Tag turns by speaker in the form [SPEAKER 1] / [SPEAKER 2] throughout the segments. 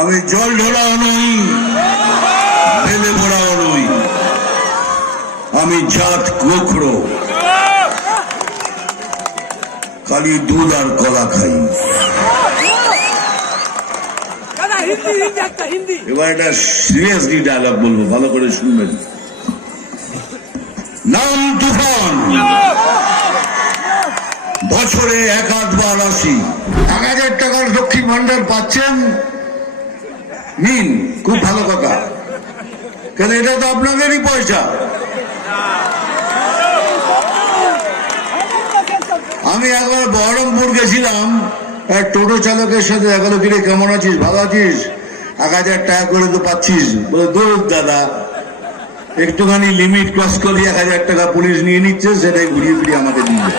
[SPEAKER 1] আমি জল ঢোলাও নই ফেলে পড়াও নই। আমি জাত গোখরো। খালি দুধ আর কলা খাই।
[SPEAKER 2] দাদা হিন্দি হিন্দি একটা হিন্দি।
[SPEAKER 1] এবার একটা সিরিয়াসলি ডায়লগ বলব ভালো করে শুনবেন। নাম তুফান। বছরে এক আধবার আসি। এক হাজার টাকার লক্ষ্মী ভান্ডার পাচ্ছেন। নিন খুব ভালো কথা। কেন এটা তো আপনাদেরই পয়সা। আমি একবার বহরমপুর গেছিলাম, এক টোটো চালকের সাথে এগারো কিরে, কেমন আছিস? ভালো আছিস? এক হাজার টাকা করে তো পাচ্ছিস। বলে দৌড় দাদা। একটুখানি লিমিট ক্রস করলে, এক হাজার টাকা পুলিশ নিয়ে নিচ্ছে, সেটাই ঘুরিয়ে ফিরিয়ে দিয়ে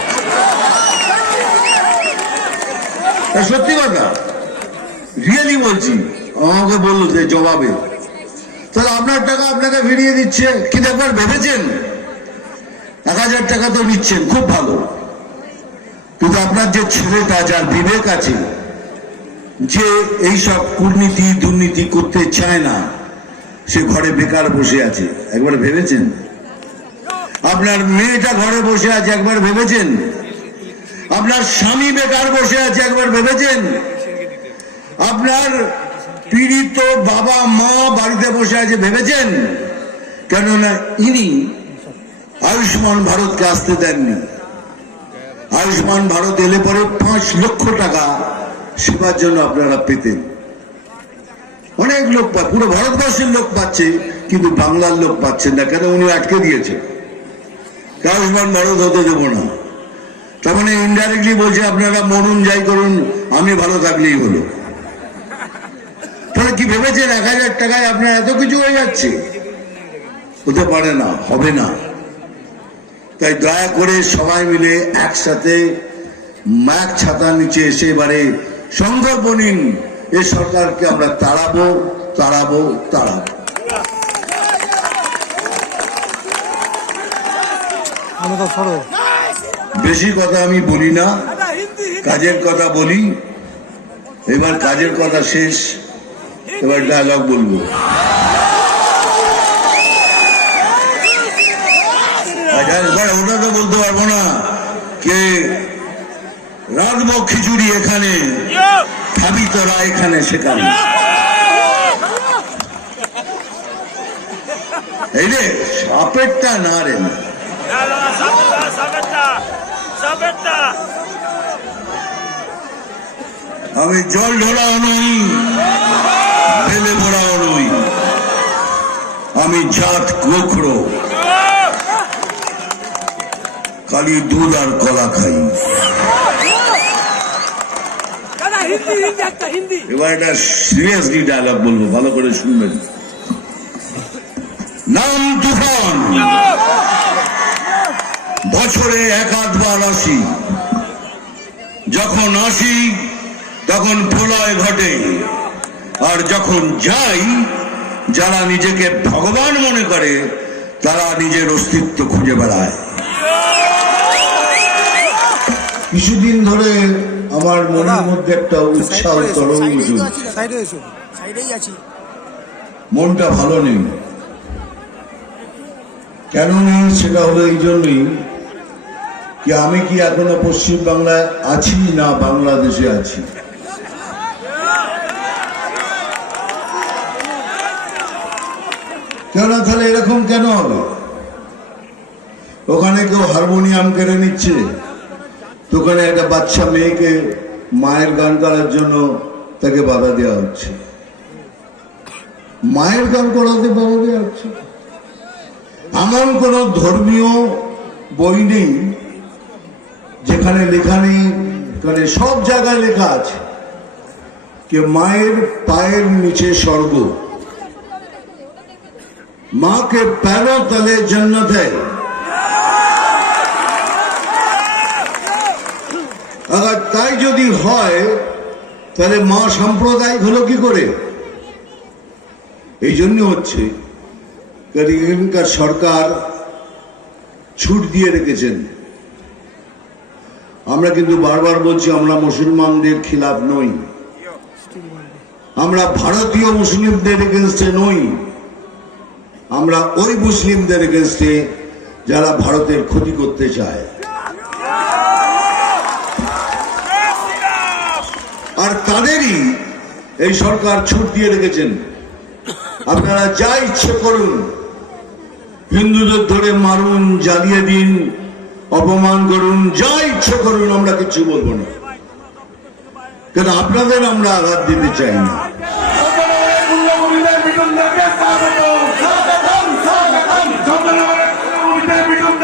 [SPEAKER 1] তা সত্যি কথা। রিয়েলি বলছি। আমাকে বলল যে জবাবে। তাহলে আপনার টাকা আপনাকে ফিরিয়ে দিচ্ছে, কিন্তু একবার ভেবেছেন? এক হাজার টাকা তো নিচ্ছেন, খুব ভালো। কিন্তু আপনার যে ছেলেটা, যার বিবেক আছে, যে এইসব কূটনীতি, দুর্নীতি করতে চায় না, সে ঘরে বেকার বসে আছে। একবার ভেবেছেন? আপনার মেয়েটা ঘরে বসে আছে, একবার ভেবেছেন? আপনার স্বামী বেকার বসে আছে, একবার ভেবেছেন? আপনার পীড়িত বাবা মা বাড়িতে বসে আছে, ভেবেছেন? কেননা ইনি আয়ুষ্মান ভারতকে আসতে দেননি। আয়ুষ্মান ভারত এলে পরে পাঁচ লক্ষ টাকা সেবার জন্য আপনারা পেতেন। অনেক লোক পায় পুরো ভারতবর্ষের লোক পাচ্ছে, কিন্তু বাংলার লোক পাচ্ছেন না। কেন উনি আটকে দিয়েছে আয়ুষ্মান ভারত হতে দেব না। তার মানে ইনডাইরেক্টলি বলছে, আপনারা মরুন যাই করুন, আমি ভালো থাকলেই হলো। তাহলে কি ভেবেছেন এক হাজার টাকায় আপনার এত কিছু হয়ে যাচ্ছে? হতে পারে না হবে না। তাই দয়া করে সবাই মিলে একসাথে ম্যাক ছাতার নিচে এসে এবারে সংকল্প নিন এ সরকারকে আমরা তাড়াবো তাড়াবো তাড়াবো। বেশি কথা আমি বলি না কাজের কথা বলি। এবার কাজের কথা শেষ। এবার ডায়লগ বলব। আচ্ছা, ওটা তো বলতে পারব না কে রাজবো খিচুড়ি এখানে খাবি এখানে সেখানে। এই রে সাপেরটা না রে। আমি জল ঢোলাও নই ফেলে পড়াও নই আমি জাত গোখরো। খালি দুধ আর কলা খাই। এবার একটা সিরিয়াসলি ডায়লগ বলব ভালো করে শুনবেন। নাম তুফান। বছরে এক আধবার আসি। যখন আসি তখন প্রলয় ঘটে। আর যখন যাই যারা নিজেকে ভগবান মনে করে তারা নিজের অস্তিত্ব খুঁজে বেড়ায়। কিছুদিন ধরে আমার মনের মধ্যে একটা উৎসাহ তরঙ্গ মনটা ভালো নেই। কেন নেই সেটা হলো এই জন্যই কি আমি কি এখনও পশ্চিম বাংলায় আছি না বাংলাদেশে আছি? কেন তাহলে এরকম কেন হবে? ওখানে কেউ হারমোনিয়াম কেড়ে নিচ্ছে। তো ওখানে একটা বাচ্চা মেয়েকে মায়ের গান করার জন্য তাকে বাধা দেওয়া হচ্ছে। মায়ের গান করাতে বাধা দেওয়া হচ্ছে। এমন কোন ধর্মীয় বই নেই, যেখানে লেখা নেই, এখানে সব জায়গায় লেখা আছে। যে মায়ের পায়ের নিচে স্বর্গ। মাকে প্যারো তলে জন্নত है আবার তাই যদি হয়, তাহলে মা সাম্প্রদায়িক হলো কি করে? এই জন্য হচ্ছে এখানকার সরকার ছুট দিয়ে রেখেছেন। আমরা কিন্তু বারবার বলছি, আমরা মুসলমানদের খিলাফ নই।
[SPEAKER 3] আমরা ভারতীয় মুসলিমদের এগেনস্টে নই। আমরা ওই মুসলিমদের এগেনস্টে যারা ভারতের ক্ষতি করতে চায়। আর তাদেরই এই সরকার ছুট দিয়ে রেখেছেন। আপনারা যা ইচ্ছে করুন, হিন্দুদের ধরে মারুন, জ্বালিয়ে দিন, অপমান করুন, যা ইচ্ছে করুন, আমরা কিছু বলব না। কেন আপনাদের আমরা আঘাত দিতে চাই না।